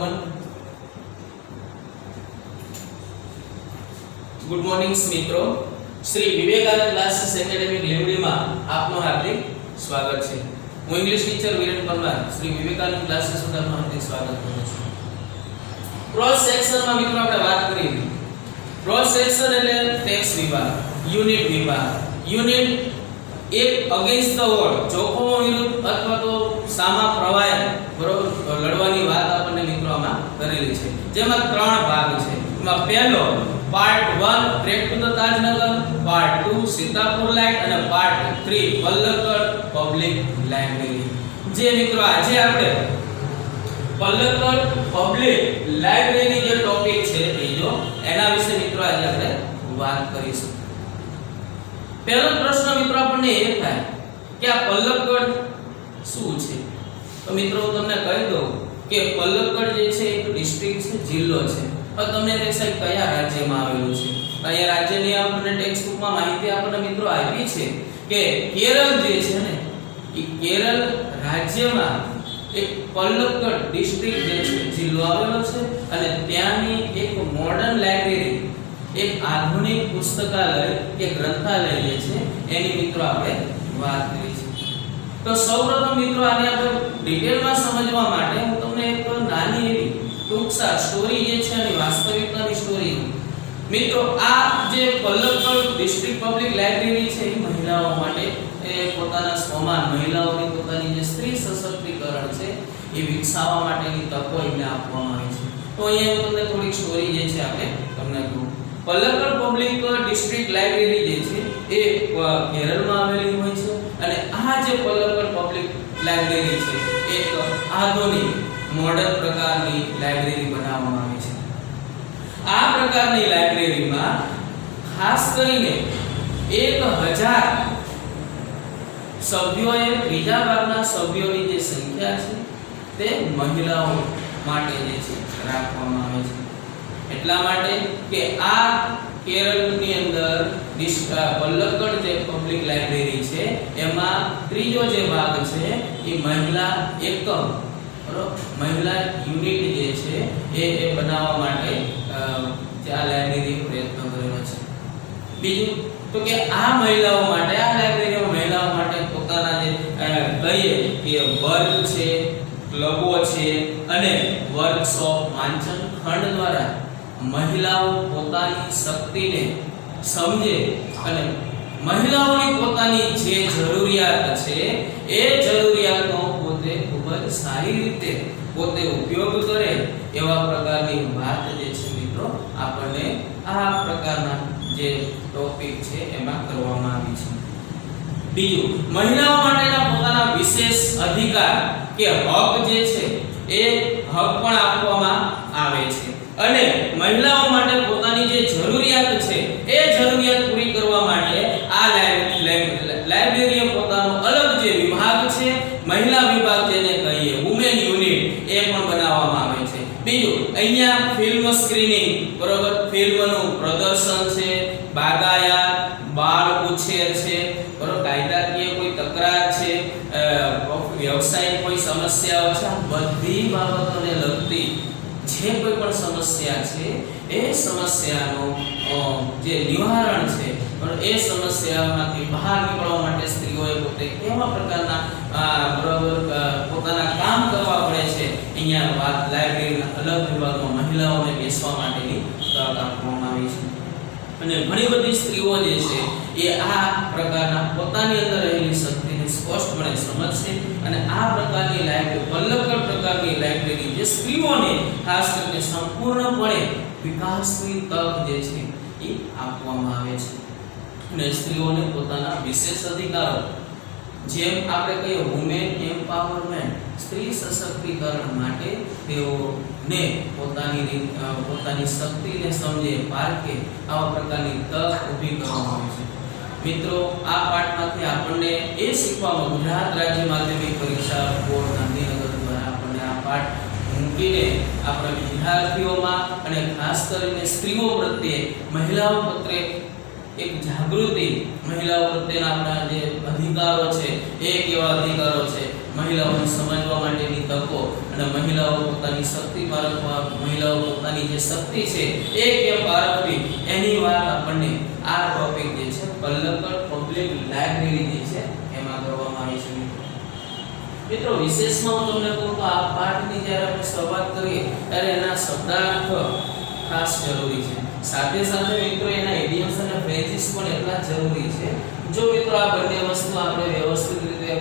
1. Good morning મિત્રો, Shri Vivekananda classes academy લીમડીમાં આપનું હાર્દિક સ્વાગત છે. હું English teacher Viren Parmar Shri Vivekananda classes માં આપનું હાર્દિક સ્વાગત કરું છું. ક્રોસ સેક્શનમાં મિત્રો આપણે વાત કરી. ક્રોસ સેક્શન એટલે ટેક્સ વિભાગ, યુનિટ વિભાગ. યુનિટ એક અગેન્સ્ટ ધ વોલ, જોખમો વિરુદ્ધ અથવા તો સામા પ્રવાહ બરોબર લડવાની વાત આપણને મિત્રો આમાં કરેલી છે, જેમાં ત્રણ ભાગ છે. એમાં પહેલો part 1 track to the Tajnagar, part 2 Sitapur light અને પાર્ટ 3 પલ્લકડ પબ્લિક લાઇબ્રેરી. જે મિત્રો આજે આપણે પલ્લકડ પબ્લિક લાઇબ્રેરી જે ટોપિક છે બીજો, એના વિશે મિત્રો આજે આપણે વાત કરીશું. પહેલો પ્રશ્ન મિત્રો આપણને એ થાય કે આ પલ્લકડ શું છે? તો મિત્રો હું તમને કહી દઉં કે પલ્લકડ જે છે એક ડિસ્ટ્રિક્ટ છે, જિલ્લો છે. હવે તમને દેખાય કયા રાજ્યમાં આવેલું છે. અહીંયા રાજ્યની આપણને ટેક્સ્ટ બુકમાં માહિતી આપણને મિત્રો આપી છે કે કેરળ જે છે ને એ કેરળ રાજ્યમાં એક પલ્લકડ ડિસ્ટ્રિક્ટ જે છે જિલ્લો આવેલો છે અને ત્યાંની એક મોડર્ન લાઇબ્રેરી, એક આધુનિક પુસ્તકાલય કે ગ્રંથાલય જે છે એની મિત્રો આપણે વાત કરી છે. તો સૌપ્રથમ મિત્રો આને આપણે ડિટેલમાં સમજવા માટે હું તમને એક નાની એવી ટૂંકસા સ્ટોરી જે છે એની વાસ્તવિકતાની સ્ટોરી. મિત્રો આ જે પલ્લકડ ડિસ્ટ્રિક્ટ પબ્લિક લાઇબ્રેરી છે એ મહિલાઓ માટે એ પોતાના સ્વમાન, મહિલાઓની પોતાની જે સ્ત્રી સશક્તિકરણ છે એ વિકસાવવા માટેની તકો એમને આપવામાં આવી છે. તો અહીંયા હું તમને થોડીક સ્ટોરી જે છે આપણે તમને કહું. પલ્લકડ પબ્લિક ડિસ્ટ્રિક્ટ લાઇબ્રેરી જે છે એ કેરળમાં આવેલી હોય છે અને આ જે પલ્લકડ પબ્લિક લાઇબ્રેરી છે એક આધુનિક મોડર્ન પ્રકારની લાઇબ્રેરી બનાવવામાં આવી છે. આ પ્રકારની લાઇબ્રેરીમાં ખાસ કરીને 1000 સભ્યોએ, ત્રીજા ભાગના સભ્યોની જે સંખ્યા છે તે મહિલાઓ માટે જે છે રાખવામાં આવે છે. એટલા માટે કે આ કેરળની અંદર પલ્લકડ જે પબ્લિક લાઇબ્રેરી છે એમાં ત્રીજો જે ભાગ છે એ મહિલા એકમ, મહિલા યુનિટ જે છે એ બનાવવા માટે આ લાઇબ્રેરી પ્રયત્ન કરેલો છે. બીજું તો કે આ મહિલાઓ માટે, આ લાઇબ્રેરીમાં મહિલાઓ માટે પોતાના જે કહીએ કે વર્ગ છે, ક્લબો છે અને વર્કશોપ, વાંચન ખંડ દ્વારા મહિલાઓ પોતાની શક્તિને સમજે અને મહિલાઓની પોતાની જે જરૂરિયાત છે એ જરૂરિયાતનો પોતે ખૂબ જ સારી રીતે પોતે ઉપયોગ કરે એવા પ્રકારની વાત જે છે મિત્રો આપણને આ પ્રકારના જે ટોપિક છે એમાં કરવામાં આવી છે. બીજું, મહિલાઓ માટેના પોતાના વિશેષ અધિકાર કે હક જે છે એ હક પણ આપવામાં આવે છે અને મહિલાઓ માટે પોતાની જે જરૂરિયાત છે એ જરૂરિયાત પૂરી કરવા માટે આ લાઇબ્રેરીએ પોતાનો અલગ જે વિભાગ છે, મહિલા વિભાગ જેને કહીએ વુમેન યુનિટ, એ પણ બનાવવામાં આવે છે. બીજું, અહીંયા ફિલ્મ સ્ક્રીનિંગ, બરોબર, ફિલ્મનું પ્રદર્શન છે, બાગાયત, બાળ ઉછેર છે, બરોબર, કાયદાકીય કોઈ તકરાર છે, વ્યવસાયિક કોઈ સમસ્યાઓ છે, બધી બાબતોને લગતી જે કોઈ પણ સમસ્યા છે એ સમસ્યાનો જે નિવારણ છે એ સમસ્યામાંથી બહાર નીકળવા માટે સ્ત્રીઓએ પોતે કેવા પ્રકારના બરાબર પોતાના કામ કરવા પડે છે, અહીંયા વાત લાઇબ્રેરીના અલગ વિભાગમાં મહિલાઓને બેસવા માટેની તક આપવામાં આવી છે. અને ઘણી બધી સ્ત્રીઓ જે છે એ આ પ્રકારના પોતાની અંદર રહેલી શક્તિને સ્પષ્ટપણે સમજશે અને આ પ્રકારની લાઇબ્રેરી, પલ્લકડ પ્રકારની લાઇબ્રેરી જે સ્ત્રીઓને ખાસ કરીને સંપૂર્ણપણે વિકાસની તક જે છે એ આપવામાં આવે છે અને સ્ત્રીઓને પોતાના વિશેષ અધિકારો, જેમ આપણે કહીએ વુમેન એમ્પાવરમેન્ટ, સ્ત્રી સશક્તિકરણ માટે તેઓને પોતાની શક્તિને સમજે, પારખે, આવા પ્રકારની તક ઊભી કરવામાં આવે છે. મિત્રો, આ પાઠમાંથી આપણને એ શીખવામાં, ગુજરાત રાજ્ય માધ્યમિક પરીક્ષા બોર્ડ ગાંધીનગર દ્વારા આપણને આ પાઠ મૂકીને આપણા વિદ્યાર્થીઓમાં અને ખાસ કરીને સ્ત્રીઓ પ્રત્યે, મહિલાઓ પ્રત્યે એક જાગૃતિ, મહિલાઓ પ્રત્યેના આપણા જે અધિકારો છે એ કેવા અધિકારો છે, મહિલાઓને સમજવા માટેની તકો અને અને મહિલાઓ પોતાની શક્તિ પારખવા, મહિલાઓ પોતાની જે શક્તિ છે એ કેમ પારખવી એની વાત આપણને આ ટોપિક જે છે પલ્લકડ પબ્લિક લાઇબ્રેરી જે છે એમાં કરવામાં આવી છે મિત્રો। વિશેષમાં હું તમને કહું તો આ પાઠની જ્યારે આપણે શરૂઆત કરીએ ત્યારે એના શબ્દાર્થ ખાસ જરૂરી છે, સાથે સાથે મિત્રો એના ઇડિયમ્સ અને ફ્રેઝિસ પણ એટલા જરૂરી છે। જો મિત્રો આ બંને વસ્તુ આપણે વ્યવસ્થિત રીતે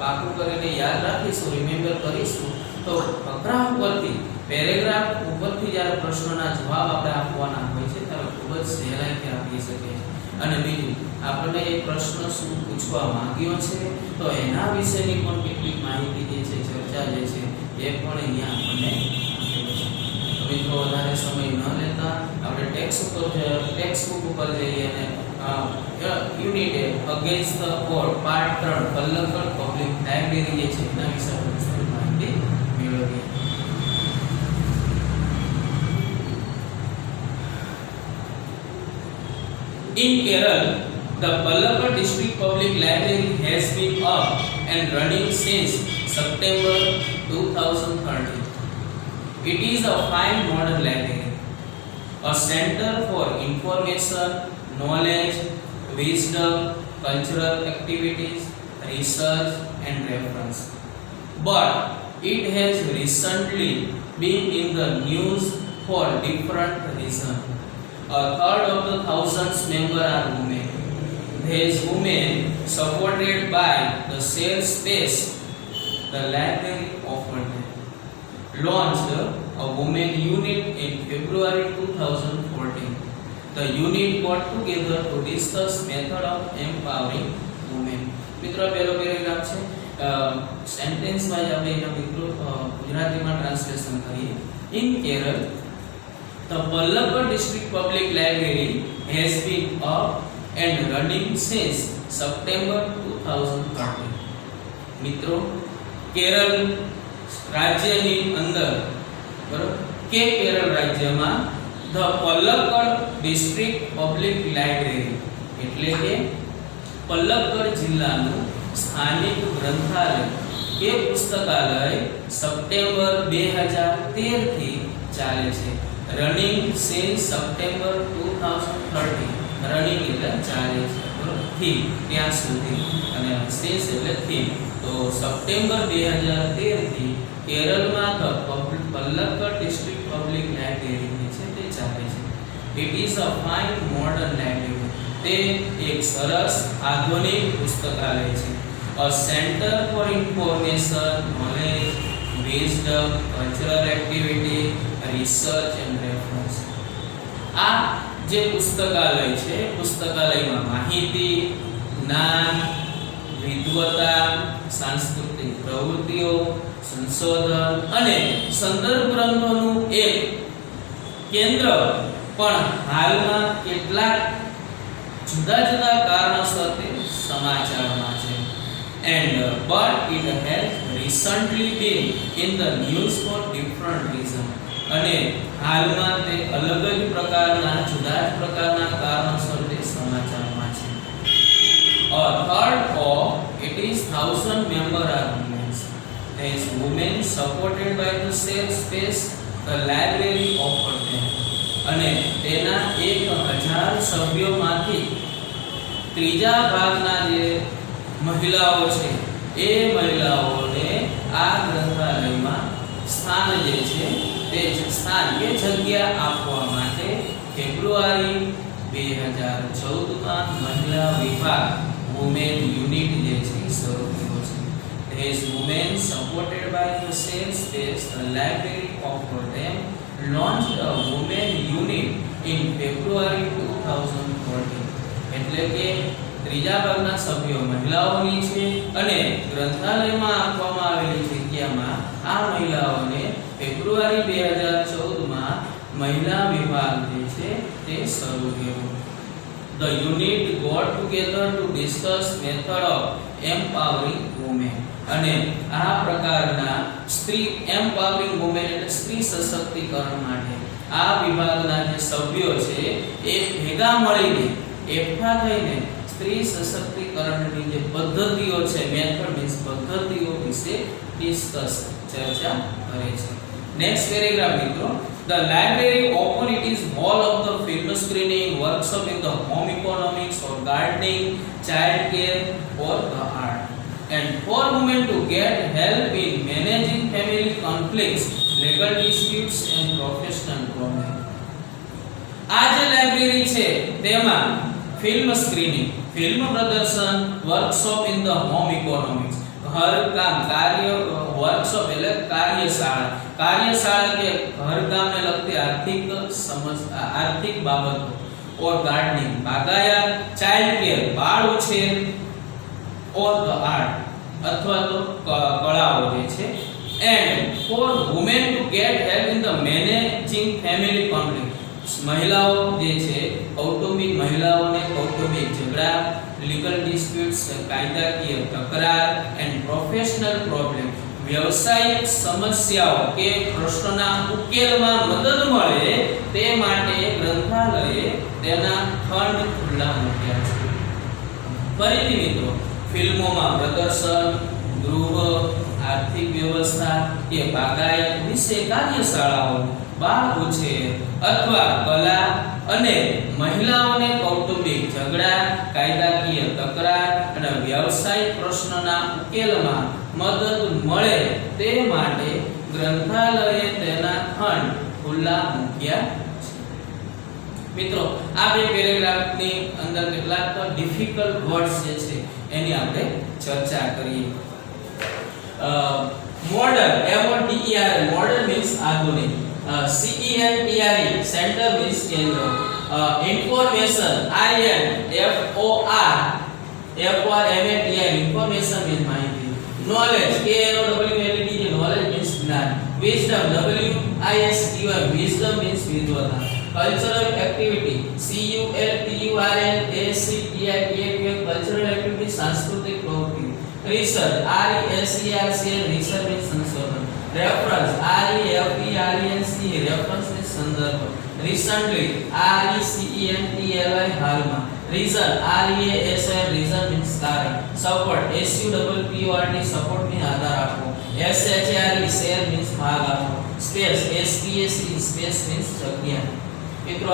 પાકું કરીને યાદ રાખીશું, રિમેમ્બર કરીશું, તો ફકરા ઉપરથી પેરેગ્રાફ ઉપરથી જ્યારે પ્રશ્નોના જવાબ આપણે આપવાના હોય છે ત્યારે ખૂબ જ સહેલાઈથી આપી શકીએ છીએ। અને બીજું આપણને એ પ્રશ્ન શું પૂછવા માંગ્યો છે તો એના વિશેની પણ કેટલીક માહિતી જે છે, ચર્ચા જે છે એ પણ અહીંયા આપણને મિત્રો વધારે સમય ન લેતા આપણે ટેક્સ્ટ બુક ઉપર જઈએ અને unit against the code part 3 Palakkad public library જે છે એના વિશે આપણે માહિતી મેળવીએ। In Kerala, the Palakkad District Public Library has been up and running since September 2013. It is a fine modern library, a center for information, knowledge, wisdom, cultural activities, research and reference. But it has recently been in the news for different reasons. A third of the thousands members are women. These women, supported by the sales space the library offered them, launched a women unit in February 2014. The unit got together to discuss method of empowering women. મિત્રો પહેલો paragraph છે, sentence wise આપણે એના મિત્રો ગુજરાતીમાં translation કરીએ। In Kerala the Palakkad District Public Library has been up and running since September 2013. મિત્રો કેરળ રાજ્યની અંદર બરોબર કે કેરળ રાજ્યમાં the Palakkad district public library એટલે કે પલ્લકડ જિલ્લાનું સ્થાનિક ગ્રંથાલય કે પુસ્તકાલય સપ્ટેમ્બર 2013 થી ચાલે છે। રનિંગ સિન્સ સપ્ટેમ્બર 2013, રનિંગ એટલે ચાલે છે બરોબર, થી ત્યાં સુધી અને સિન્સ એટલે થી, તો સપ્ટેમ્બર 2013 થી કેરળમાં પલ્લકડ ડિસ્ટ્રિક્ટ પબ્લિક લાઇબ્રેરી છે તે ચાલે છે। It is a fine modern library, તે એક સરસ આધુનિક પુસ્તકાલય છે। અ centre for information, knowledge, wisdom, cultural activity, research and reference. આ જે પુસ્તકાલય છે, પુસ્તકાલયમાં માહિતી, જ્ઞાન, વિદ્વતા, સાંસ્કૃતિક પ્રવૃત્તિઓ, સંશોધન અને સંદર્ભ ગ્રંથોનું એક કેન્દ્ર પણ હાલમાં કેટલાક જુદા જુદા કારણોસર તે સમાચારમાં છે। And but it has recently been in the news for different reasons. અને હાલમાં તે અલગ જ પ્રકારના જુદા જ પ્રકારના કારણોસર તે સમાચારમાં છે। A third of it is 1000 members are women. These women supported by the sales space the library offered them. અને તેના 1000 સભ્યોમાંથી ત્રીજા ભાગના જે મહિલાઓ છે એ મહિલાઓને આ ગ્રંથાલયમાં સ્થાન જે છે તે સ્થાન કે જગ્યા આપવા માટે ફેબ્રુઆરી 2014 માં મહિલા વિભાગ વુમેન યુનિટ જે છે શરૂ થયો છે। These women supported by the sales space the library offered them launched a women unit in February 2014. એટલે કે ત્રીજા ભાગના સભ્યો મહિલાઓની છે અને ગ્રંથાલયમાં આપવામાં આવેલી જગ્યામાં આ મહિલાઓને ફેબ્રુઆરી 2014 માં મહિલા વિભાગ જે છે તે શરૂ થયો। The unit got together to discuss method of empowering women. અને આ પ્રકારના સ્ત્રી empowering women એટલે સ્ત્રી સશક્તિકરણ માટે આ વિભાગના જે સભ્યો છે એ ભેગા મળીને એકઠા થઈને સ્ત્રી સશક્તિકરણની જે પદ્ધતિઓ છે, મેથડ મીન્સ પદ્ધતિઓ વિશે ડિસ્કસ ચર્ચા કરે છે. નેક્સ્ટ પેરેગ્રાફ મિત્રો, the library open it is hall of the film screening, workshop in the home economics or gardening, child care or the art, and for women to get help in managing family conflicts, legal disputes and professional problems. આ જે library છે તેમાં film screening, film પ્રદર્શન, workshop in the home economics, ઘરકામ કાર્ય, workshop એટલે કાર્યશાળા, કાર્યશાળા કે ઘરકામને લગતી આર્થિક બાબતો, ઓર ગાર્ડનિંગ બાગાયત, ચાઇલ્ડ કેર બાળ ઉછેર, ઓર ધ આર્ટ અથવા તો કળાઓ જે છે, and for women to get help in the managing family conflict, મહિલાઓ જે છે મહિલાઓને કૌટુંબિક ઝઘડા, લીગલ ડિસ્પ્યુટ્સ કાયદાકીય તકરાર, એન્ડ પ્રોફેશનલ પ્રોબ્લેમ વ્યવસાયિક સમસ્યાઓ કે પ્રશ્નોના ઉકેલમાં મદદ મળે તે માટે ગ્રંથાલયે તેના ખંડ ખુલ્લા મૂક્યા છે. ફરીથી મિત્રો, ફિલ્મોમાં પ્રદર્શન, ગૃહ, આર્થિક વ્યવસ્થા કે બાગાયત વિશે કાર્યશાળાઓ, બાળ ઉછેર અથવા કલા અને મહિલાઓને કૌટુંબિક ઝઘડા, કાયદાકીય તકરાર અને વ્યવસાયિક પ્રશ્નોના ઉકેલમાં મદદ મળે તે માટે ગ્રંથાલયે તેના ખંડ ખુલ્લા મૂક્યા છે. મિત્રો, આ બે પેરેગ્રાફની અંદર કેટલાક ડિફિકલ્ટ વર્ડ્સ જે છે એની આપણે ચર્ચા કરીએ. મોડર્ન, MODERN, મોડર્ન મીન્સ આધુનિક, CENTRE સેન્ટર મીન્સ કેન્દ્ર, ઇન્ફોર્મેશન, INFORMATI ઇન્ફોર્મેશન મીન્સ માહિતી, નોલેજ, KNOWLED નોલેજ મીન્સ જ્ઞાન, વિઝડમ, WISDOM વિઝડમ મીન્સ વિદ્વતા, cultural activity, CULTURNACTIVA cultural activity સાંસ્કૃતિક પ્રવૃત્તિ, રિસર્ચ, RESERCH રિસર્ચ મીન્સ સંશોધન, રેફરન્સ, REFERENCE રેફરન્સ મીન્સ સંદર્ભ, recently, RECENTLY હાલમાં, રીઝન, REASON રીઝન મીન્સ કારણ, support, SUPPORT support means આધાર આપવો, SHRE શેર મીન્સ ભાગ આપવો, સ્પેસ, SPACE સ્પેસ મીન્સ જગ્યા. મિત્રો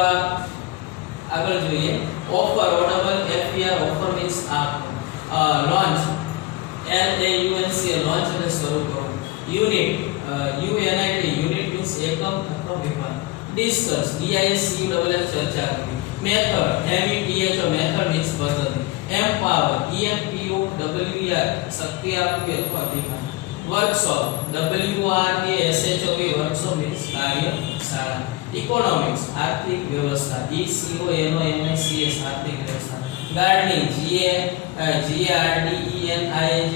આગળ જોઈએ, ઓફર, OFFER ઓફર મીન્સ આપવો, લોન્ચ, LAUNC લોન્ચ એટલે શરૂ કરવું, યુનિટ, UNIT યુનિટ મીન્સ એકમ અથવા વિભાગ, ડિસ્કસ, DISCUSS ચર્ચા કરવી, મેથડ, METHO મેથડ મીન્સ પદ્ધતિ, એમ્પાવર, EMPOWER શક્તિ આપવી અથવા અધિકાર, વર્કશોપ, WORKSHOP વર્કશોપ મીન્સ કાર્યશાળા, ઇકોનોમિક્સ આર્થિક વ્યવસ્થા, ECONOMICS આર્થિક વ્યવસ્થા, ગાર્ડનિંગ, GARDENING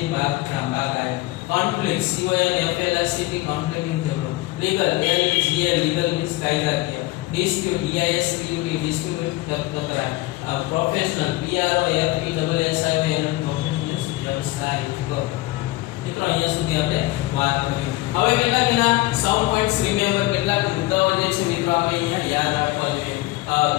બાગાયત, કોન્ફ્લિક્ટ, CONFLICT કોન્ફ્લિક્ટ ઇન ઝઘડો, લીગલ, LEGL લીગલ મીન્સ કાયદાકીય, ડિસ્પ્યુટ, DISPUT ડિસ્પ્યુટ તકરાર, પ્રોફેશનલ, PROFESSION પ્રોફેશનલ વ્યવસાયિક. મિત્રો અહીંયા સુધી આપણે વાત કરી. હવે કેટલાક એના સમ પોઈન્ટ્સ રિમેમ્બર, કેટલાક મુદ્દાઓ જે છે મિત્રો આપણે અહીંયા યાદ રાખવા જોઈએ.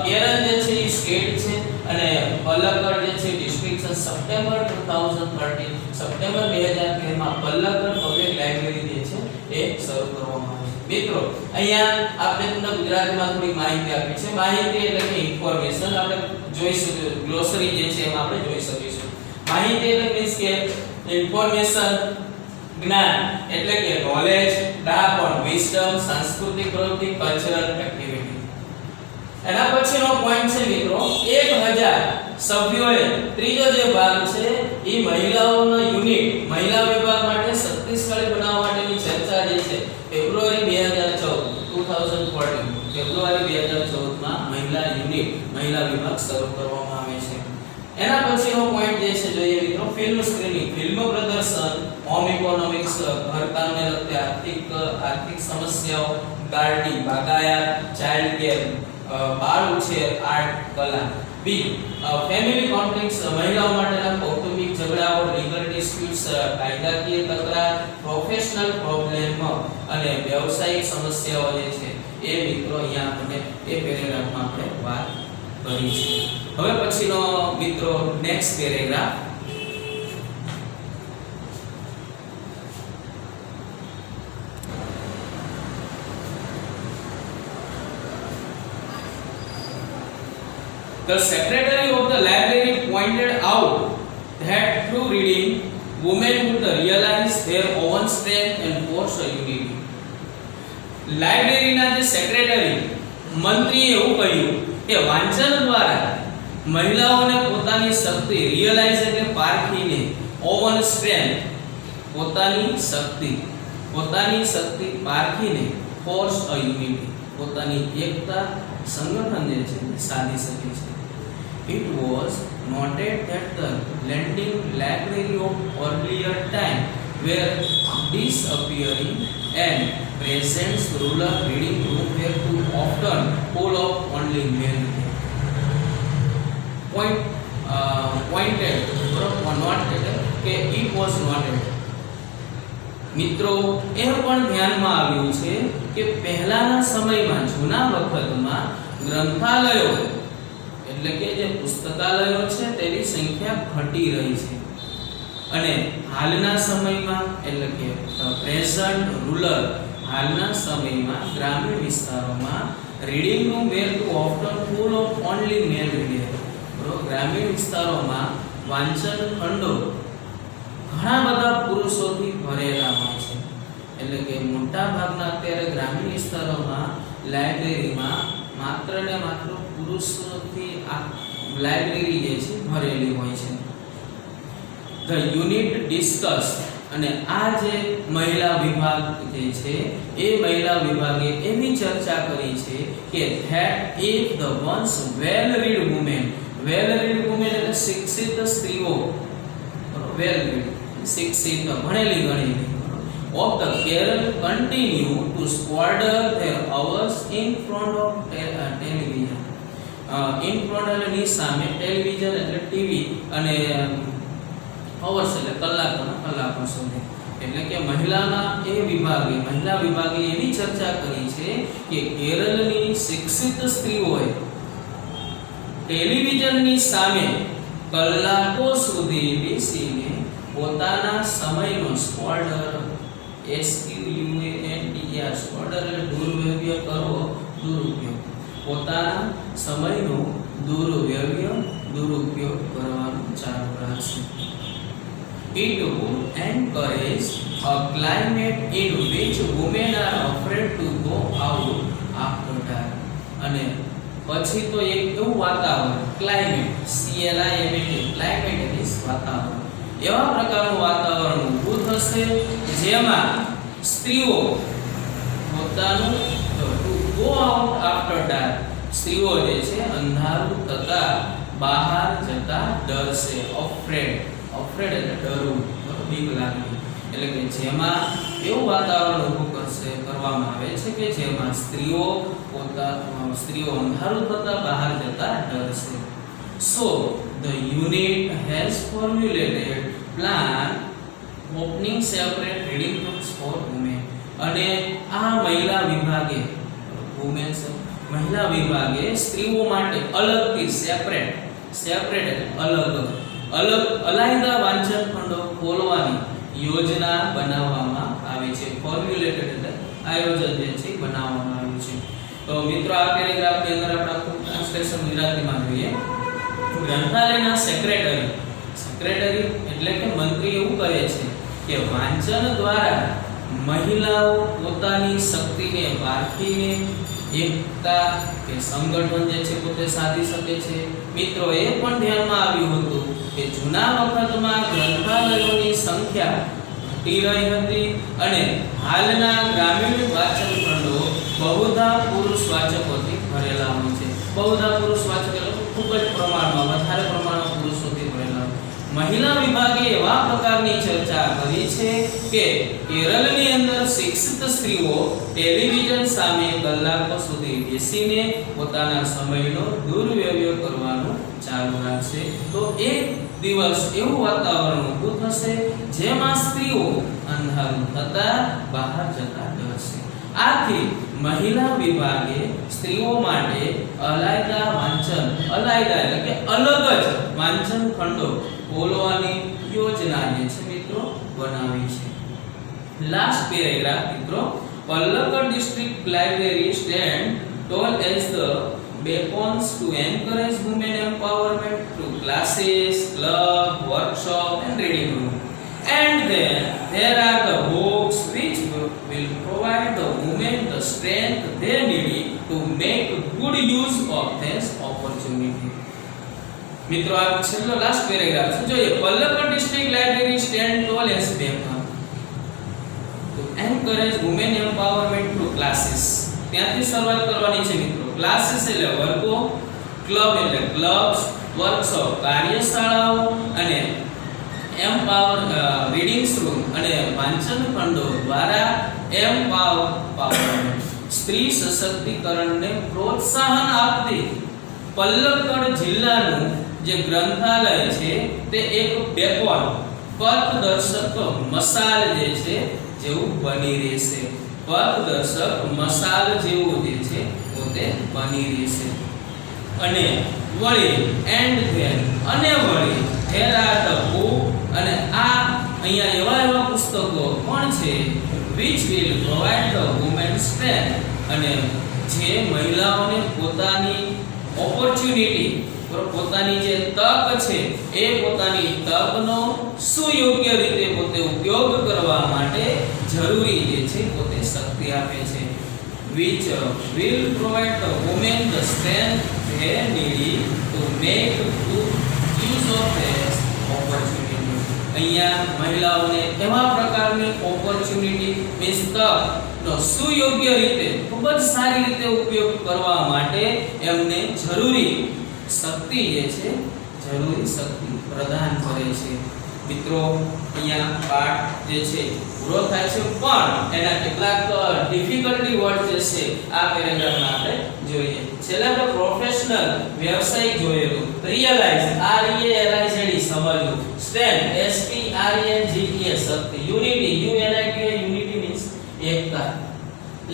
કેરળ જે છે એ સ્ટેટ છે અને પલ્લક્કડ જે છે ડિસ્ટ્રિક્ટ છે. સપ્ટેમ્બર 2013 સપ્ટેમ્બર 2013 માં પલ્લક્કડ પબ્લિક લાઇબ્રેરી જે છે એ શરૂ કરવામાં આવી છે. મિત્રો અહીંયા આપણે તમને ગુજરાતીમાં થોડી માહિતી આપી છે. માહિતી એટલે કે ઇન્ફોર્મેશન આપણે જોઈશું, ગ્લોસરી જે છે એમાં આપણે જોઈ શકીશું. માહિતી એટલે મીન્સ કે ઇન્ફોર્મેશન, જ્ઞાન એટલે કે નોલેજ, ડાપણ વિઝડમ સાંસ્કૃતિક પ્રવૃત્તિ, કલ્ચરલ એક્ટિવિટી. એના પછીનો પોઈન્ટ છે મિત્રો 1000 સભ્યોએ ત્રીજો જે ભાગ છે એ મહિલાઓનો યુનિટ, મહિલા વિભાગ માટે શક્તિશાળી બનાવવા માટેની ચર્ચા જે છે ફેબ્રુઆરી 2014 ફેબ્રુઆરી 2014 માં મહિલા યુનિટ, મહિલા વિભાગ શરૂ કરવામાં આવે છે. એના પછીનો પોઈન્ટ જે છે જોઈએ મિત્રો ફિલ્મ સ્ક્રીનિંગ, ફિલ્મ પ્રદર્શન, હોમ ઇકોનોમિક્સ ઘરકામને લગતી આર્થિક સમસ્યાઓ, ગાર્ડનિંગ બાગાયત, ચાઇલ્ડ કેર બાળ ઉછેર, આર્ટ કલા. બી ફેમિલી કોન્ફ્લિક્ટ્સ મહિલાઓ માટેના કૌટુંબિક ઝઘડાઓ, લીગલ ડિસ્પ્યુટ્સ કાયદાકીય તકરાર, પ્રોફેશનલ પ્રોબ્લેમ અને વ્યવસાયિક સમસ્યાઓ જે છે એ મિત્રો અહીંયા આપણે એ પેરેગ્રાફમાં આપણે વાત કરી છે. હવે પછીનો મિત્રો next paragraph The secretary of the library pointed out that through reading, women would realize their own strength and force unity. લાઇબ્રેરીના જે સેક્રેટરી મંત્રીએ એવું કહ્યું કે વાંચન દ્વારા મહિલાઓને પોતાની શક્તિ રિયલાઇઝ એટલે પારખીને ઓવન સ્ટ્રેન્થ પોતાની શક્તિ પારખીને ફોર્સ અ યુનિટી પોતાની એકતા સંગઠન જે છે સાધી શકે છે. It was noted that the lending library of earlier time were disappearing and present rural reading room were too often full of only men. Pointed or noted કે it was noted. મિત્રો એ પણ ધ્યાનમાં આવ્યું છે કે પહેલાના સમયમાં જૂના વખતમાં ગ્રંથાલયો એટલે કે જે પુસ્તકાલયો છે તેની સંખ્યા ઘટી રહી છે અને હાલના સમયમાં એટલે કે પ્રેઝન્ટ રૂરલ હાલના સમયમાં ગ્રામીણ વિસ્તારોમાં reading room were too often full of only male reader. ગ્રામીણ વિસ્તારોમાં વાંચન ખંડો ઘણા બધા પુરુષોથી ભરેલા હોય છે એટલે કે મોટા ભાગના અત્યારે ગ્રામીણ વિસ્તારોમાં લાઇબ્રેરીમાં માત્ર ને માત્ર પુરુષોથી આ લાઇબ્રેરી જે છે ભરેલી હોય છે. The unit discussed અને આ જે મહિલા વિભાગ જે છે એ મહિલા વિભાગે એવી ચર્ચા કરી છે કે that if the once well read women એટલે શિક્ષિત સ્ત્રીઓ well read શિક્ષિત ભણેલી ગણેલી of the Kerala continue to squander their hours in front of television. In front ની સામે ટેલિવિઝન એટલે ટીવી અને hours એટલે કલાકો સુધી એટલે કે મહિલા વિભાગે એવી ચર્ચા કરી છે કે કેરળની શિક્ષિત સ્ત્રીઓએ ટેલિવિઝનની સામે કલાકો સુધી બેસીને પોતાના સમયનો સ્ક્વોર્ડર સ્ક્વોર્ડર એટલે દુરુપયોગ પોતાના સમયનો દુરુપયોગ કરવાનું ચાલુ રાખશે. It would encourage a climate in which women are afraid to go out after dark. અને પછી તો એક એવું વાતાવરણ ક્લાઇમેટ ક્લાઇમેટ એટલે વાતાવરણ એવા પ્રકારનું વાતાવરણ ઊભું થશે જેમાં સ્ત્રીઓ પોતાનું to go out after dark સ્ત્રીઓ જે છે અંધારું થતા બહાર જતા ડરશે. અફ્રેડ એટલે ડરવું બીક લાગવી એટલે કે જેમાં એવું વાતાવરણ ઊભું કરવામાં આવે છે કે જેમાં સ્ત્રીઓ અંધારું થતા બહાર જતા ડરશે. So the unit has formulated plan opening separate reading rooms for women. અને આ મહિલા વિભાગે સ્ત્રીઓ માટે અલગથી સેપરેટ એટલે અલાયદા વાંચન ખંડો ખોલવાની યોજના બનાવવામાં આવી છે. ફોર્મ્યુલેટેડ એટલે આયોજન જે છે બનાવવામાં આવ્યું છે. તો મિત્રો આ પેરેગ્રાફની અંદર આપણે આખું ટ્રાન્સલેશન ગુજરાતીમાં જોઈએ. ગ્રંથાલયના સેક્રેટરી એટલે કે મંત્રી એવું કહે છે કે વાંચન દ્વારા મહિલાઓ પોતાની શક્તિને પારખીને એકતા કે સંગઠન જે છે પોતે સાધી શકે છે. મિત્રો એ પણ ધ્યાનમાં આવ્યું હતું કે જૂના વખતમાં ગ્રંથાલયોની સંખ્યા ઘટી રહી હતી અને હાલના ગ્રામીણ વાંચન ખંડો બહુધા પુરુષ વાચકોથી ભરેલા હોય છે. બહુધા પુરુષ વાચક એટલે ખૂબ જ પ્રમાણમાં વધારે પ્રમાણમાં પુરુષોથી ભરેલા. મહિલા વિભાગે એવા પ્રકારની ચર્ચા કરી છે કે કેરળની અંદર શિક્ષિત સ્ત્રીઓ ટેલિવિઝન સામે કલાકો સુધી બેસીને પોતાના સમયનો દુર્વ્યવહાર કરવાનું ચાલુ રાખશે. તો એક દિવસ એવું વાતાવરણ ઊભું થશે જેમાં સ્ત્રીઓ અંધારું થતા બહાર જતા ડરશે. આથી મહિલા વિભાગે સ્ત્રીઓ માટે અલાયદા એટલે કે અલગ જ વાંચન ખંડો ખોલવાની યોજના જે છે મિત્રો બનાવી છે. લાસ્ટ પેરેગ્રાફ મિત્રો, Palakkad district library stand tall as the beacons to encourage women empowerment through classes, club, workshop and reading room. And then there are the books which will provide the women the strength they need to make good use of this opportunity. મિત્રો આ છેલ્લો last paragraph છે જોઈએ. Palakkad district library stand toll as bacon to encourage women empowerment through classes. ત્યાંથી શરૂઆત કરવાની છે મિત્રો. ક્લાસીસ એટલે વર્ગો, ક્લબ એટલે ક્લબ્સ, વર્કશોપ કાર્યશાળાઓ અને રીડિંગ્સ રૂમ અને વાંચન ખંડો દ્વારા એમ્પાવરમેન્ટ સ્ત્રી સશક્તિકરણને પ્રોત્સાહન આપતી પલ્લકડ જિલ્લાનું જે ગ્રંથાલય છે તે એક બેકોન પથદર્શક મસાલ જે છે જેવું બની રહેશે. પથદર્શક મસાલ જેવું જે છે પોતે બની રહેશે. અને વળી એન્ડ ધેન અને વળી there are the book અને આ અહીંયા એવા પુસ્તકો પણ છે which will provide the women strength અને જે મહિલાઓને પોતાની ઓપોર્ચ્યુનિટી પોતાની જે તક છે એ પોતાની તકનો સુયોગ્ય રીતે પોતે ઉપયોગ કરવા માટે જરૂરી જે છે પોતે શક્તિ આપે છે. which will provide the women the strength they need to make good use of this opportunity. અહીંયા મહિલાઓને એવા પ્રકારની ઓપોર્ચ્યુનિટી મીન્સ તકનો સુયોગ્ય રીતે ખૂબ જ સારી રીતે ઉપયોગ કરવા માટે એમને જરૂરી શક્તિ જે છે જરૂરી શક્તિ પ્રદાન કરે છે. મિત્રો અહીંયા પાઠ જે છે પૂરો થાય છે પણ એના કેટલાક ડિફિકલ્ટી વર્ડ જે છે આ પેરેગ્રાફમાં આપણે જોઈએ. છેલ્લા તો પ્રોફેશનલ વ્યવસાયિક જોયેલું, રિયલાઇઝ REALIZED સમજવું, સ્ટ્રેન્થ STRENGTH શક્તિ, યુનિટી UNITY યુનિટી મીન્સ એકતા,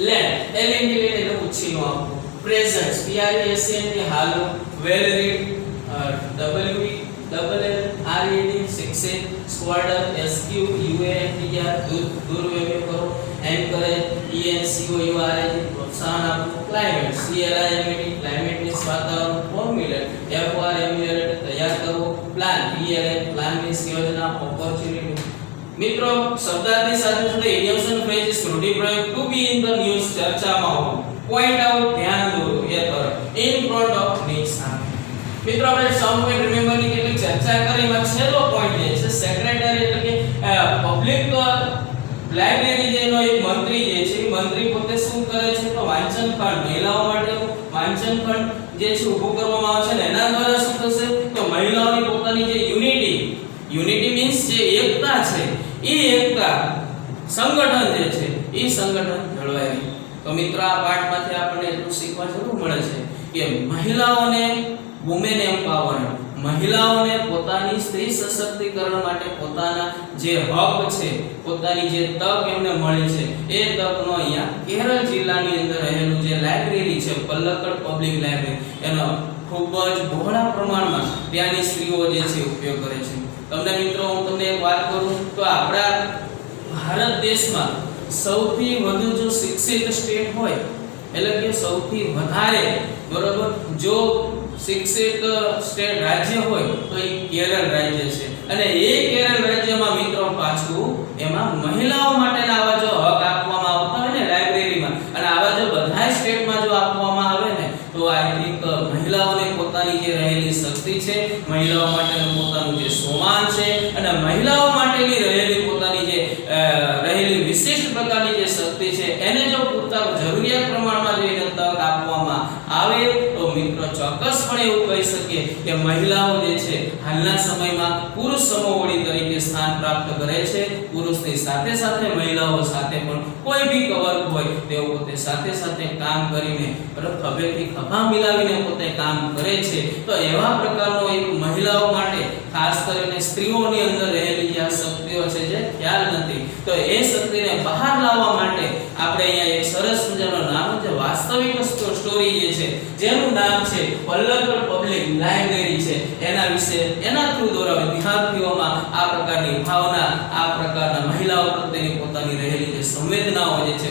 લેન્ડ LND એટલે ઉછીનો આપવું, પ્રેઝન્ટ PRESENT હાલવું, વેલ રીડ WELLRED શિક્ષિત, સ્ક્વાડર SQUADR દુર્વ્યવહાર કરો, એન્કરેજ ENCOURAGE પ્રોત્સાહન આપવું, ક્લાઇમેટ CLIMATE ક્લાઇમેટ મીન્સ વાતાવરણ, ફોર્મ્યુલેટ FORMULATE તૈયાર કરવો, પ્લાન PLAN પ્લાન મીન્સ યોજના, ઓપોર્ચ્યુનિટી. મિત્રો શબ્દાર્થની સાથે સાથે ઇડિયમ્સ એન્ડ ફ્રેઝીસ રૂઢિપ્રયોગ to be in the news ચર્ચામાં હોવું, પોઈન્ટ આઉટ ધ્યાન દોરો એ તરફ, ઇન ફ્રન્ટ ઓફ નીચ સામે. મિત્રો આપણે સમ પોઈન્ટ રિમેમ્બર ની કેટલી ચર્ચા કરી. એમાં છેલ્લો પોઈન્ટ જે છે સેક્રેટરી એટલે કે પબ્લિક લાઇબ્રેરી જેનો એક મંત્રી જે છે મંત્રી પોતે શું કરે છે તો વાંચન ખંડ મહિલાઓ માટે વાંચન ખંડ જે છે ઊભું કરવામાં આવે છે ને એના દ્વારા શું થશે તો મહિલાઓની પોતાની જે યુનિટી મીન્સ જે એકતા છે એ એકતા સંગઠન જે છે એ સંગઠન જળવાય રહે. તો મિત્રો આ પાઠમાંથી આપણને એટલું શીખવા જરૂર મળે છે કે મહિલાઓને વુમેન એમ્પાવરમેન્ટ મહિલાઓને પોતાની સ્ત્રી સશક્તિકરણ માટે પોતાના જે હક છે પોતાની જે તક એમને મળી છે એ તકનો અહીંયા કેરળ જિલ્લાની અંદર રહેલું જે લાઇબ્રેરી છે પલ્લકડ પબ્લિક લાઇબ્રેરી એનો ખૂબ જ બહોળા પ્રમાણમાં ત્યાંની સ્ત્રીઓ જે છે ઉપયોગ કરે છે. તમને મિત્રો હું તમને એક વાત કરું તો આપણા ભારત દેશમાં સૌથી વધુ જો શિક્ષિત સ્ટેટ હોય એટલે કે સૌથી વધારે બરોબર જો શિક્ષિત સ્ટેટ રાજ્ય હોય તો એ કેરળ રાજ્ય છે. અને એ કેરળ રાજ્યમાં મિત્રો પાછું એમાં મહિલાઓ માટેના આવા જો હક આપવામાં આવતા હોય ને લાઇબ્રેરીમાં અને આવા જો બધા સ્ટેટમાં જો આપવામાં આવે ને તો આઈ થિંક મહિલાઓને પોતાની જે રહેલી શક્તિ છે મહિલાઓ માટેનું પોતાનું જે સન્માન છે અને મહિલાઓ માટેની રહેલી પોતાની જે રહેલી વિશિષ્ટ પ્રકારની જે શક્તિ છે એને જો પૂરતા જરૂરિયાત પ્રમાણમાં જો એને તક આપવામાં આવે તો મિત્રો ચોક્કસપણે એવું કહી શકીએ કે મહિલાઓ જે છે હાલના સમયમાં પુરુષ સમોવડી તરીકે સ્થાન પ્રાપ્ત કરે છે. પુરુષની સાથે સાથે મહિલાઓ સાથે પણ કોઈ બી વર્ગ હોય તેઓ પોતે સાથે સાથે કામ કરીને ખભેથી ખભા મિલાવીને પોતે કામ કરે છે. તો એવા પ્રકારનો એક મહિલાઓ માટે ખાસ કરીને સ્ત્રીઓની અંદર રહેલી જે શક્તિઓ છે જે ખ્યાલ નથી તો એ શક્તિને બહાર લાવવા માટે આપણે અહીંયા એક સરસ મજાનો નામ છે વાસ્તવિક સ્ટોરી જે છે જેનું નામ છે પલ્લકડ પબ્લિક લાઇબ્રેરી છે એના વિશે એના થ્રુ દ્વારા વિદ્યાર્થીઓમાં આ પ્રકારની ભાવના આ પ્રકારના મહિલાઓ પ્રત્યેની પોતાની રહેલી જે સંવેદનાઓ જે છે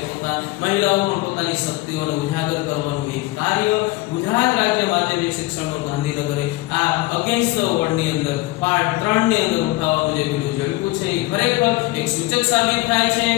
મહિલાઓ પણ પોતાની શક્તિઓ પરિસ્થિતિઓને ઉજાગર કરવાનું એક કાર્ય ગુજરાત રાજ્ય માધ્યમિક શિક્ષણ બોર્ડ ગાંધીનગરે આ અગેન્સ્ટ ધ વર્લ્ડ ની અંદર પાર્ટ 3 ની અંદર ઉઠાવવાનું જે પેલું ઝડપું છે એ ખરેખર એક સૂચક સાબિત થાય છે